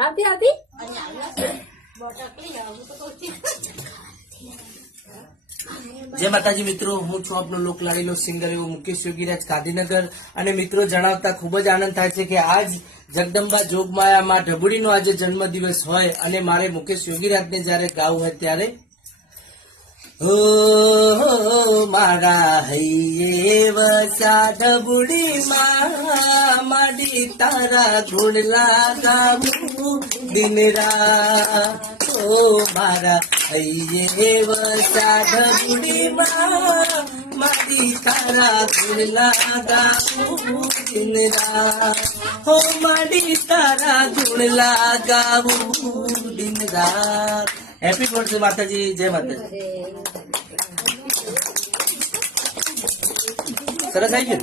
આપી આપી જય માતાજી મિત્રો, હું છું આપનો લોકલાડીનો સિંગર એવો મુકેશ યોગીરાજ ગાંધીનગર. અને મિત્રો જણાવતા ખૂબ જ આનંદ થાય છે કે આજ જગદંબા જોગમાયામાં ઢબુડીનો આજે જન્મદિવસ હોય અને મારે મુકેશ યોગીરાજને જયારે ગાવું હોય ત્યારે હો મારા હૈયે વસા ઢબુડીમાં માડી તારા ગુણ લાગાવું દિન રાત. ઓ મારા હૈયે વસા ઢબુડીમાં માડી તારા ગુણ લાગાવું દિન રાત. હો માડી તારા ગુણ લાગાવું દિન રાત. હેપી બર્થડે માતાજી. જય માતાજી. સરસ આવી ગયું.